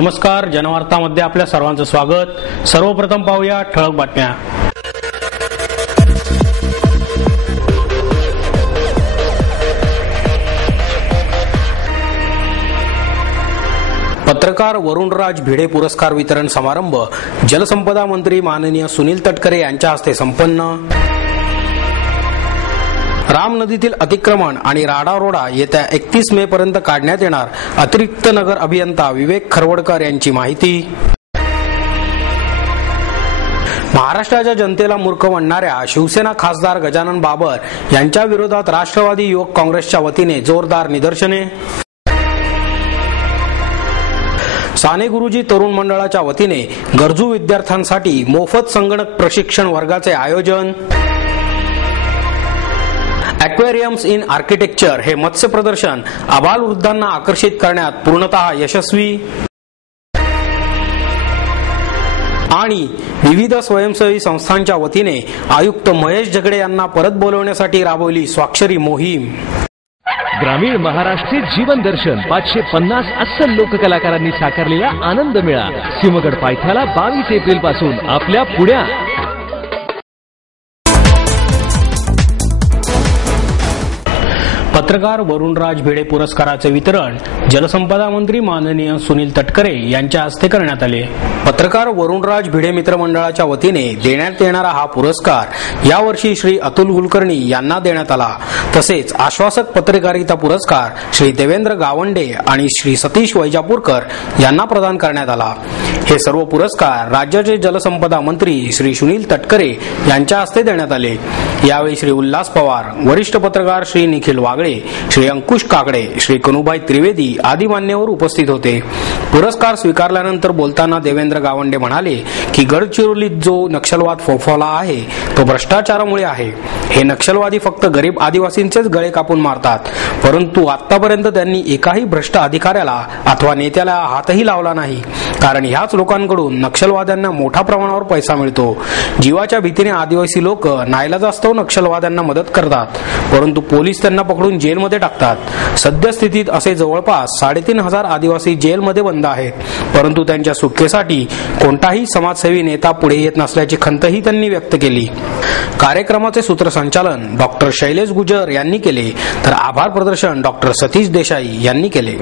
नमस्कार, जनवार्तामध्ये आपल्या सर्वांचं स्वागत। सर्वप्रथम पाहूया ठळक बातम्या। पत्रकार वरुणराज भिडे पुरस्कार वितरण समारंभ जलसंपदा मंत्री माननीय सुनील तटकरे यांच्या हस्ते संपन्न। राम नदीतील अतिक्रमण आणि राडारोडा येत्या 31 मे पर्यंत काढण्यात येणार, अतिरिक्त नगर अभियंता विवेक खरवडकर यांची माहिती। महाराष्ट्राच्या जनतेला मूर्ख म्हणणाऱ्या शिवसेना खासदार गजानन बाबर यांच्या विरोधात राष्ट्रवादी युवक काँग्रेसच्या वतीने जोरदार निदर्शने। साने गुरुजी तरुण मंडळाच्या वतीने गरजू विद्यार्थ्यांसाठी मोफत संगणक प्रशिक्षण वर्गाचे आयोजन। ॲक्वेरियम्स इन आर्किटेक्चर हे मत्स्य प्रदर्शन आबालवृद्धांना आकर्षित करण्यात पूर्णतः यशस्वी। आणि विविध स्वयंसेवी संस्थांच्या वतीने आयुक्त महेश झगडे यांना परत बोलवण्यासाठी राबवली स्वाक्षरी मोहीम। ग्रामीण महाराष्ट्रीय जीवन दर्शन 550 अस्सल लोककलाकारांनी साकारलेला आनंद मेळा सिंहगड पायथ्याला 22 एप्रिल पासून आपल्या पुण्यात। पत्रकार वरुणराज भिडे पुरस्काराचे वितरण जलसंपदा मंत्री माननीय सुनील तटकरे यांच्या हस्ते करण्यात आले। पत्रकार वरुणराज भिडे मित्रमंडळाच्या वतीने देण्यात येणारा हा पुरस्कार यावर्षी श्री अतुल कुलकर्णी यांना देण्यात आला। तसेच आश्वासक पत्रकारिता पुरस्कार श्री देवेंद्र गावंडे आणि श्री सतीश वैजापूरकर यांना प्रदान करण्यात आला। हे सर्व पुरस्कार राज्याचे जलसंपदा मंत्री श्री सुनील तटकरे यांच्या हस्ते देण्यात आले। यावेळी श्री उल्हास पवार, वरिष्ठ पत्रकार श्री निखिल वागळे, श्री अंकुश काकडे, श्री कनुभाई त्रिवेदी आदी मान्यवर उपस्थित होते। पुरस्कार स्वीकारल्यानंतर बोलताना देवेंद्र गावंडे म्हणाले की गडचिरोलीत जो नक्षलवाद फोफावला आहे तो भ्रष्टाचारामुळे आहे। हे नक्षलवादी फक्त गरीब आदिवासींचेच गळे कापून मारतात, परंतु आतापर्यंत त्यांनी एकाही भ्रष्ट अधिकाऱ्याला अथवा नेत्याला हातही लावला नाही, कारण ह्याच लोकांकडून नक्षलवाद्यांना मोठ्या प्रमाणावर पैसा मिळतो। जीवाच्या भीतीने आदिवासी लोक नाईलाजास्तव नक्षलवाद्यांना मदत करतात, परंतु पोलीस त्यांना पकडून जेलमध्ये टाकतात। सद्यस्थितीत असे जवळपास 3,500 आदिवासी जेलमध्ये बंद आहेत, परंतु त्यांच्या सुटकेसाठी कोणताही समाजसेवी नेता पुढे येत नसल्याची खंतही त्यांनी व्यक्त केली। कार्यक्रमाचे सूत्रसंचालन डॉक्टर शैलेश गुजर यांनी केले, तर आभार प्रदर्शन डॉक्टर सतीश देसाई यांनी केले।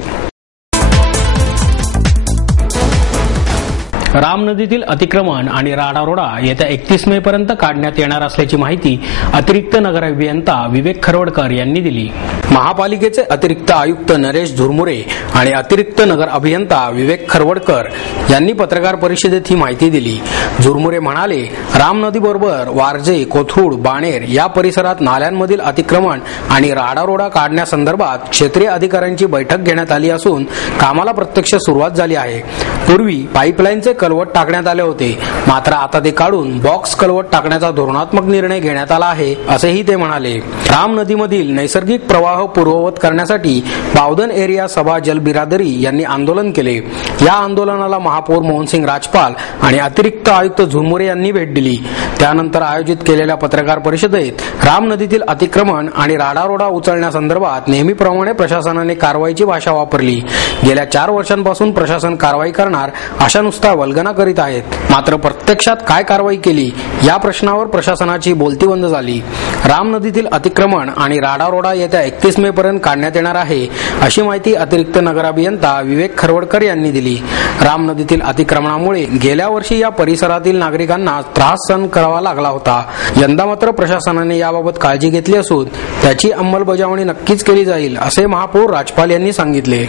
राम नदीतील अतिक्रमण आणि राडारोडा येत्या 31 मे पर्यंत काढण्यात येणार असल्याची माहिती अतिरिक्त नगर अभियंता विवेक खरवडकर यांनी दिली। महापालिकेचे अतिरिक्त आयुक्त नरेश झुरमुरे आणि अतिरिक्त नगर अभियंता विवेक खरवडकर यांनी पत्रकार परिषदेत ही माहिती दिली। झुरमुरे म्हणाले, राम नदीबरोबर वारजे, कोथरूड, बाणेर या परिसरात नाल्यांमधील अतिक्रमण आणि राडारोडा काढण्यासंदर्भात क्षेत्रीय अधिकाऱ्यांची बैठक घेण्यात आली असून कामाला प्रत्यक्ष सुरुवात झाली आहे। पूर्वी पाईपलाईनचे कलवट टाकण्यात आले होते, मात्र आता ते काढून बॉक्स कलवट टाकण्याचा धोरणात्मक निर्णय घेण्यात आला आहे, असेही ते म्हणाले। राम नदीमधील नैसर्गिक प्रवाह पूर्ववत करण्यासाठी बावधन एरिया सभा जल बिरादरी यांनी आंदोलन केले। या आंदोलनाला महापौर मोहनसिंग राजपाल आणि अतिरिक्त आयुक्त झुरमुरे यांनी भेट दिली। त्यानंतर आयोजित केलेल्या पत्रकार परिषदेत राम नदीतील अतिक्रमण आणि राडारोडा उचलण्यासंदर्भात नेहमीप्रमाणे प्रशासनाने कारवाईची भाषा वापरली। गेल्या 4 वर्षांपासून प्रशासन कारवाई करणार अशा नुसता वल्गना करीत आहेत, मात्र प्रत्यक्षात काय कारवाई केली या प्रश्नावर प्रशासनाची बोलती बंद झाली। राम नदीतील अतिक्रमण आणि राडारोडा येत्या 31 मे पर्यंत काढण्यात येणार आहे, अशी माहिती अतिरिक्त नगर अभियंता विवेक खरवडकर यांनी दिली। राम नदीतील अतिक्रमणामुळे गेल्या वर्षी या परिसरातील नागरिकांना त्रास सहन करावा लागला होता। यंदा मात्र प्रशासनाने याबाबत काळजी घेतली असून त्याची अंमलबजावणी नक्कीच केली जाईल, असे महापौर राजपाल यांनी सांगितले।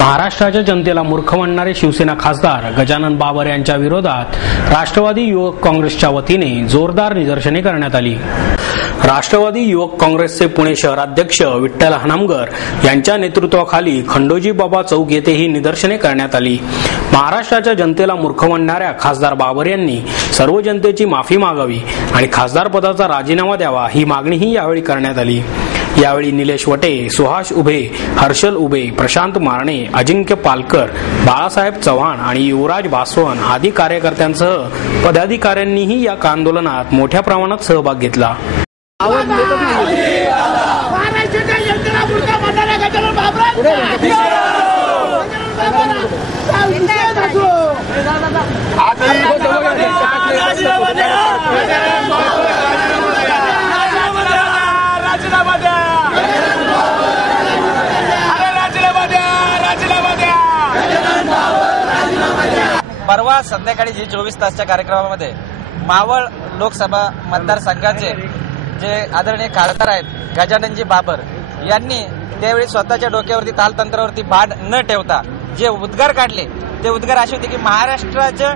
महाराष्ट्राच्या जनतेला मूर्ख म्हणणारे शिवसेना खासदार गजानन बाबर यांच्या विरोधात राष्ट्रवादी युवक काँग्रेसच्या वतीने जोरदार निदर्शने करण्यात आली। राष्ट्रवादी युवक काँग्रेसचे पुणे शहराध्यक्ष विठ्ठल हनामगर यांच्या नेतृत्वाखाली खंडोजी बाबा चौक येथे ही निदर्शने करण्यात आली। महाराष्ट्राच्या जनतेला मूर्ख म्हणणाऱ्या खासदार बाबर यांनी सर्व जनतेची माफी मागावी आणि खासदार पदाचा राजीनामा द्यावा, ही मागणीही यावेळी करण्यात आली। यावेळी निलेश वटे, सुहास उभे, हर्षल उभे, प्रशांत मारणे, अजिंक्य पालकर, बाळासाहेब चव्हाण आणि युवराज भास्वन आदी कार्यकर्त्यांसह पदाधिकाऱ्यांनीही या आंदोलनात मोठ्या प्रमाणात सहभाग घेतला। महाराष्ट्राच्या जनतेला मूर्ख म्हणणाऱ्या गजानन बाबर परवा संध्याकाळी जी 24 तासच्या कार्यक्रमामध्ये मावळ लोकसभा मतदारसंघाचे जे आदरणीय खासदार आहेत गजाननजी बाबर यांनी त्यावेळी स्वतःच्या डोक्यावरती तालतंत्रावरती बाण न ठेवता जे उद्गार काढले ते उद्गार असे होते की महाराष्ट्राच्या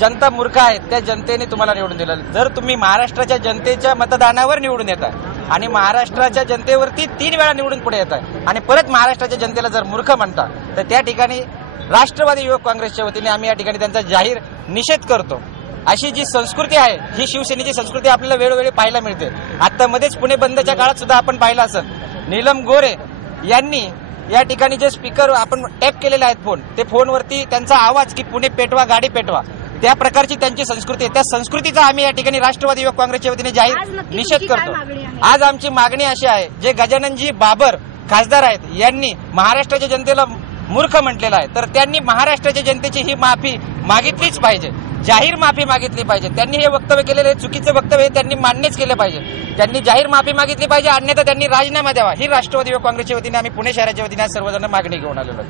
जनता मूर्ख आहे, त्या जनतेने तुम्हाला निवडून दिलं. जर तुम्ही महाराष्ट्राच्या जनतेच्या मतदानावर निवडून येताय आणि महाराष्ट्राच्या जनतेवरती 3 वेळा निवडून पुढे येत आहे आणि परत महाराष्ट्राच्या जनतेला जर मूर्ख म्हणता तर त्या ठिकाणी राष्ट्रवादी युवक काँग्रेसच्या वतीने आम्ही या ठिकाणी त्यांचा जाहीर निषेध करतो. अशी जी संस्कृती आहे ही शिवसेनेची संस्कृती आपल्याला वेळोवेळी पाहायला मिळते. आता मध्येच पुणे बंदच्या काळात सुद्धा आपण पाहिलं असेल नीलम गोरे यांनी या ठिकाणी जे स्पीकर आपण टॅप केलेले आहेत फोन, ते फोनवरती त्यांचा आवाज की पुणे पेटवा गाडी पेटवा, त्या प्रकारची त्यांची संस्कृती आहे. त्या संस्कृतीचा आम्ही या ठिकाणी राष्ट्रवादी युवक काँग्रेसच्या वतीने जाहीर निषेध करतो. आज आमची मागणी अशी आहे, जे गजाननजी बाबर खासदार आहेत यांनी महाराष्ट्राच्या जनतेला मूर्ख म्हटलेलं आहे तर त्यांनी महाराष्ट्राच्या जनतेची ही माफी मागितलीच पाहिजे, जाहीर माफी मागितली पाहिजे. त्यांनी हे वक्तव्य केलेले चुकीचं वक्तव्य त्यांनी मान्यच केलं पाहिजे. त्यांनी जाहीर माफी मागितली पाहिजे, अन्यथा त्यांनी राजीनामा द्यावा. ही राष्ट्रवादी युवक काँग्रेसच्या वतीने आम्ही पुणे शहराच्या वतीने सर्वजण मागणी घेऊन आलेलो आहोत.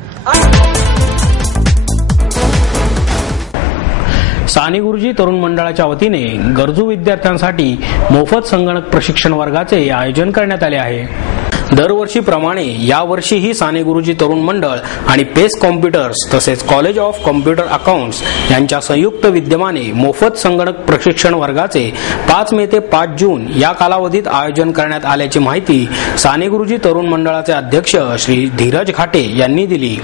साने गुरुजी तरुण मंडळाच्या वतीने गरजू विद्यार्थ्यांसाठी मोफत संगणक प्रशिक्षण वर्गाचे आयोजन करण्यात आले आहे. दरवर्षीप्रमाणे यावर्षीही साने गुरुजी तरुण मंडळ आणि पेस कॉम्प्युटर्स तसेच कॉलेज ऑफ कॉम्प्युटर अकाउंट्स यांच्या संयुक्त विद्यमाने मोफत संगणक प्रशिक्षण वर्गाचे 5 मे ते 5 जून या कालावधीत आयोजन करण्यात आल्याची माहिती साने गुरुजी तरुण मंडळाचे अध्यक्ष श्री धीरज घाटे यांनी दिली.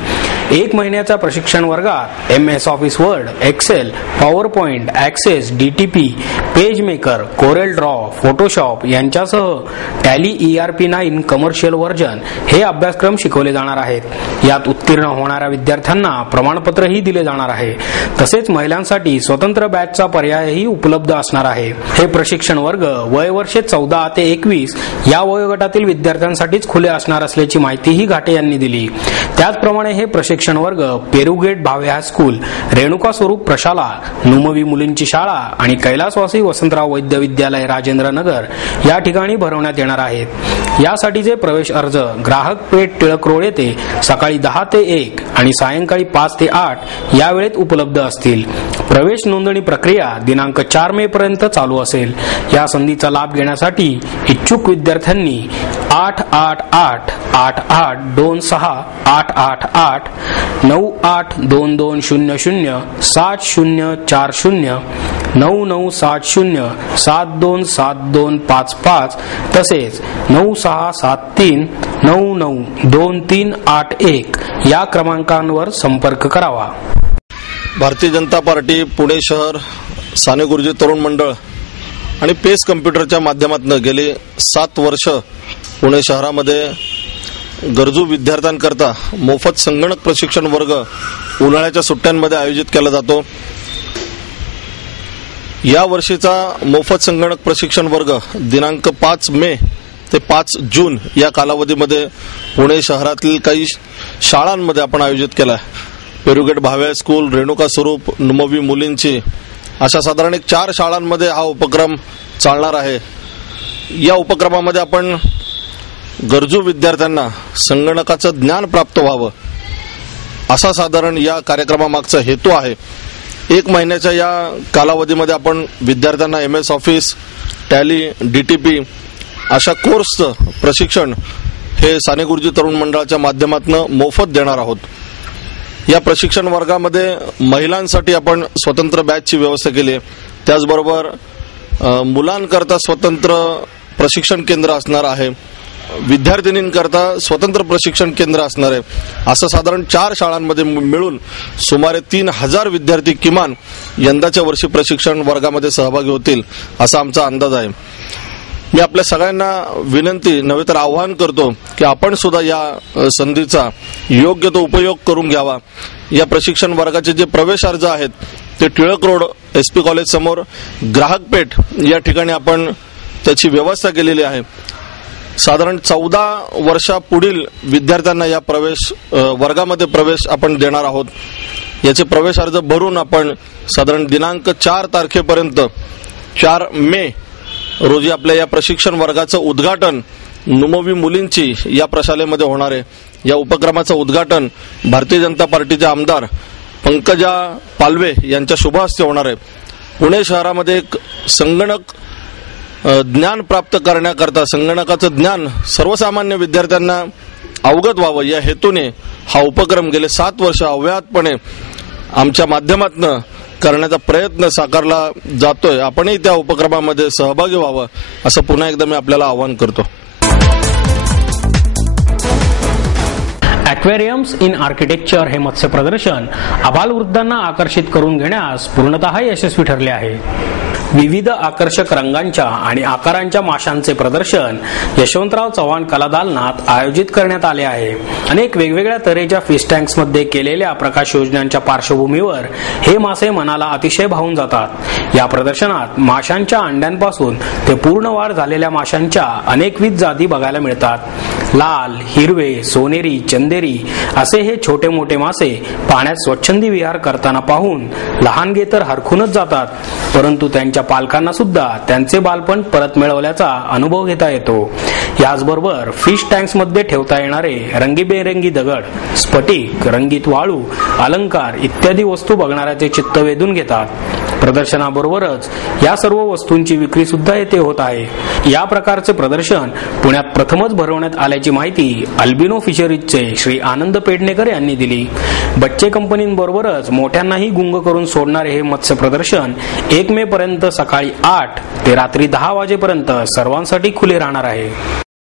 1 महिन्याच्या प्रशिक्षण वर्गात MS Office Word, Excel, Power Point, Access, DTP, Page Maker, Corel Draw, Photoshop यांच्यासह टॅली ERP9 कमर्शियल व्हर्जन हे अभ्यासक्रम शिकवले जाणार आहेत. यात उत्तीर्ण होणाऱ्या विद्यार्थ्यांना प्रमाणपत्रही दिले जाणार आहे. तसेच महिलांसाठी स्वतंत्र बॅचचा पर्यायही उपलब्ध असणार आहे. हे प्रशिक्षण वर्ग वयवर्षे 14 ते 21 या वयोगटातील विद्यार्थ्यांसाठीच खुले असणार असल्याची माहितीही घाटे यांनी दिली. त्याचप्रमाणे हे प्रशिक्षण वर्ग पेरुगेट भावे हायस्कूल, रेणुका स्वरूप प्रशाला, नुमवी मुलींची शाळा आणि कैलासवासी वसंतराव वैद्य विद्यालय राजेंद्र नगर या ठिकाणी भरवण्यात येणार आहेत. यासाठीचे प्रवेश अर्ज ग्राहक पेठ टिळक रोड येथे सकाळी 10 ते 1 आणि सायंकाळी 5 ते 8 या वेळेत उपलब्ध असतील. प्रवेश नोंदणी प्रक्रिया दिनांक 4 मे पर्यंत चालू असेल. या संधीचा लाभ घेण्यासाठी इच्छुक विद्यार्थ्यांनी 88882688 982200 7040 9970727255 तसेच 9673992381 या क्रमांकांवर संपर्क करावा. भारतीय जनता पार्टी पुणे शहर, साने गुरुजी तरुण मंडळ आणि पेस कम्प्युटरच्या माध्यमातून गेली 7 वर्ष पुणे शहरामध्ये गरजू विद्यार्थ्यांकरता मोफत संगणक प्रशिक्षण वर्ग उन्हाळ्याच्या सुट्ट्यांमध्ये आयोजित केला जातो. या वर्षीचा मोफत संगणक प्रशिक्षण वर्ग दिनांक 5 मे ते 5 जून या कालावधीमध्ये पुणे शहरातील काही शाळांमध्ये आपण आयोजित केला आहे. पेरुगेट भावे स्कूल, रेणुका स्वरूप, नुमवी मुलींची अशा साधारण 4 शाळांमध्ये हा उपक्रम चालणार आहे. या उपक्रमामध्ये आपण गरजू विद्यार्थ्यांना संगणकाचं ज्ञान प्राप्त व्हावं असा साधारण या कार्यक्रमामागचा हेतू आहे. 1 महिन्याच्या या कालावधीमध्ये आपण विद्यार्थ्यांना MS ऑफिस, टॅली, DTP अशा कोर्सचं प्रशिक्षण हे साने गुरुजी तरुण मंडळाच्या माध्यमातून मोफत देणार आहोत. या प्रशिक्षण वर्गामध्ये महिलांसाठी आपण स्वतंत्र बॅचची व्यवस्था केली आहे. त्याचबरोबर मुलांकरता स्वतंत्र प्रशिक्षण केंद्र असणार आहे, विद्यार्थिनींकरता स्वतंत्र प्रशिक्षण केंद्र असणार आहे. असं साधारण 4 शाळांमध्ये मिळून सुमारे 3000 विद्यार्थी किमान यंदाच्या वर्षी प्रशिक्षण वर्गामध्ये सहभागी होतील असा आमचा अंदाज आहे. मी आपल्या सगळ्यांना विनंती नव्हे तर आवाहन करतो की आपण सुद्धा या संधीचा योग्य तो उपयोग करून घ्यावा. या प्रशिक्षण वर्गाचे जे प्रवेश अर्ज आहेत ते टिळक रोड SP कॉलेज समोर ग्राहक पेठ या ठिकाणी आपण त्याची व्यवस्था केलेली आहे. साधारण 14 वर्षापुढील विद्यार्थ्यांना या प्रवेश वर्गामध्ये प्रवेश आपण देणार आहोत. याचे प्रवेश अर्ज भरून आपण साधारण दिनांक 4 तारखेपर्यंत 4 मे रोजी आपल्या या प्रशिक्षण वर्गाचं उद्घाटन नुमवी मुलींची या प्रशालेमध्ये होणार आहे. या उपक्रमाचं उद्घाटन भारतीय जनता पार्टीचे आमदार पंकजा पालवे यांच्या शुभ हस्ते होणार आहे. पुणे शहरामध्ये एक संगणक ज्ञान प्राप्त करण्याकरता संगणकाचं ज्ञान सर्वसामान्य विद्यार्थ्यांना अवगत व्हावं या हेतूने हा उपक्रम गेले 7 वर्ष अव्याहतपणे आमच्या माध्यमातून करण्याचा प्रयत्न साकारला जातोय. आपणही त्या उपक्रमामध्ये सहभागी व्हावं असं पुन्हा एकदा मी आपल्याला आवाहन करतो. ॲक्वेरियम्स इन आर्किटेक्चर हे मत्स्य प्रदर्शन आबालवृद्धांना आकर्षित करून घेण्यास पूर्णतः यशस्वी ठरले आहे. विविध आकर्षक रंगांच्या आणि आकारांच्या माशांचे प्रदर्शन यशवंतराव चव्हाण कला दालनात आयोजित करण्यात आले आहे. अनेक वेगवेगळ्या तऱ्हेच्या फिश टँक्स मध्ये केलेल्या प्रकाश योजनांच्या पार्श्वभूमीवर हे मासे मनाला अतिशय भावून जातात. या प्रदर्शनात माशांच्या अंड्यांपासून ते पूर्ण वाढ झालेल्या माशांच्या अनेकविध जाती बघायला मिळतात. लाल, हिरवे, सोनेरी, चंदेरी असे हे छोटे मोठे मासे पाण्यात स्वच्छंदी विहार करताना पाहून लहानगे तर हरखूनच जातात, परंतु त्यांच्या पालकांना सुद्धा त्यांचे बालपण परत मिळवल्याचा अनुभव घेता येतो. याचबरोबर फिश टँक्स मध्ये ठेवता येणारे रंगीबेरंगी दगड, स्फटिक, रंगीत वाळू, अलंकार इत्यादी वस्तू बघणाऱ्याचे चित्त वेधून घेतात. प्रदर्शनाबरोबरच या सर्व वस्तूंची विक्री सुद्धा येथे होत आहे. या प्रकारचे प्रदर्शन पुण्यात प्रथमच भरवण्यात आल्याची माहिती अल्बिनो फिशरीजचे श्री आनंद पेडणेकर यांनी दिली. बच्चे कंपनीबरोबरच मोठ्यांनाही गुंग करून सोडणारे हे मत्स्य प्रदर्शन 1 मे पर्यंत सकाळी 8 ते रात्री 10 वाजेपर्यंत सर्वांसाठी खुले राहणार आहे.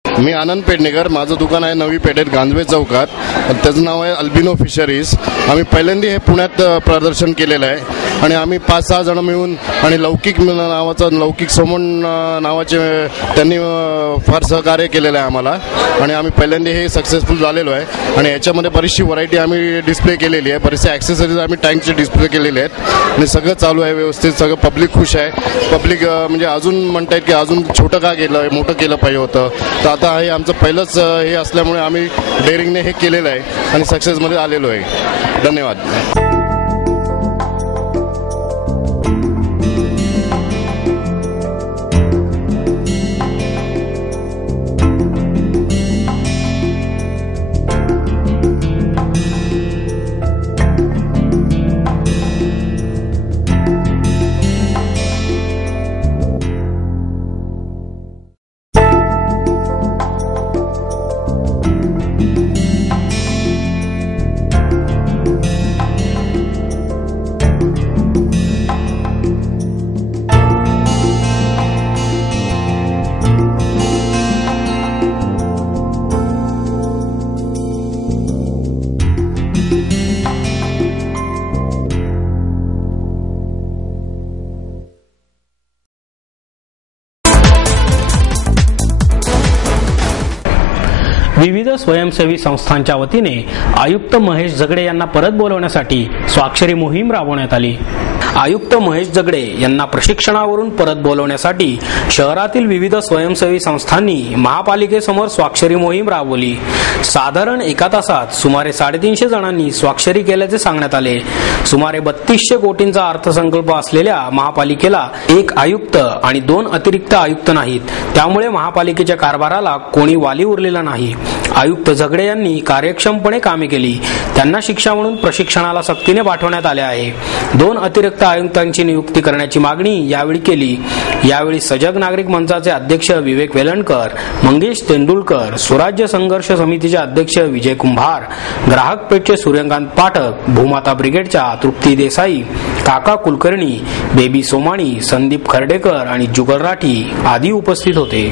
मी आनंद पेडणेकर, माझं दुकान आहे नवी पेठेत गांधवे चौकात. त्याचं नाव आहे अल्बिनो फिशरीज. आम्ही पहिल्यांदा हे पुण्यात प्रदर्शन केलेलं आहे आणि आम्ही 5-6 जण मिळून आणि लौकिक सोमन नावाचे त्यांनी फार सहकार्य केलेलं आहे आम्हाला आणि आम्ही पहिल्यांदा हे सक्सेसफुल झालेलो आहे. आणि याच्यामध्ये बरीचशी व्हरायटी आम्ही डिस्प्ले केलेली आहे. बरेचसे ॲक्सेसरीज आम्ही टँकचे डिस्प्ले केलेले आहेत आणि सगळं चालू आहे व्यवस्थित. सगळं पब्लिक खुश आहे. पब्लिक म्हणजे अजून म्हणतायत की अजून छोटं का केलं, मोठं केलं पाहिजे होतं. तर आता हे आमचं पहिलंच हे असल्यामुळे आम्ही डेअरिंगने हे केलेलं आहे आणि सक्सेसमध्ये आलेलो आहे. धन्यवाद. विविध स्वयंसेवी संस्थांच्या वतीने आयुक्त महेश जगडे यांना परत बोलवण्यासाठी स्वाक्षरी मोहीम राबवण्यात आली. आयुक्त महेश जगडे यांना प्रशिक्षणावरून परत बोलवण्यासाठी शहरातील विविध स्वयंसेवी संस्थांनी महापालिकेसमोर स्वाक्षरी मोहीम राबवली. साधारण 1 तासात सुमारे 350 जणांनी स्वाक्षरी केल्याचे सांगण्यात आले. सुमारे 3200 कोटींचा अर्थसंकल्प असलेल्या महापालिकेला 1 आयुक्त आणि 2 अतिरिक्त आयुक्त नाहीत. त्यामुळे महापालिकेच्या कारभाराला कोणी वाली उरलेला नाही. आयुक्त झगडे यांनी कार्यक्षमपणे कामे केली. त्यांना शिक्षा म्हणून प्रशिक्षणाला सक्तीने पाठवण्यात आले आहे. 2 अतिरिक्त आयुक्तांची नियुक्ती करण्याची मागणी यावेळी केली. यावेळी सजग नागरिक मंचाचे अध्यक्ष विवेक वेलणकर, मंगेश तेंडुलकर, स्वराज्य संघर्ष समितीचे अध्यक्ष विजय कुंभार, ग्राहक पेठचे सूर्यकांत पाठक, भूमाता ब्रिगेडच्या तृप्ती देसाई, काका कुलकर्णी, बेबी सोमाणी, संदीप खर्डेकर आणि जुगल राठी आदी उपस्थित होते.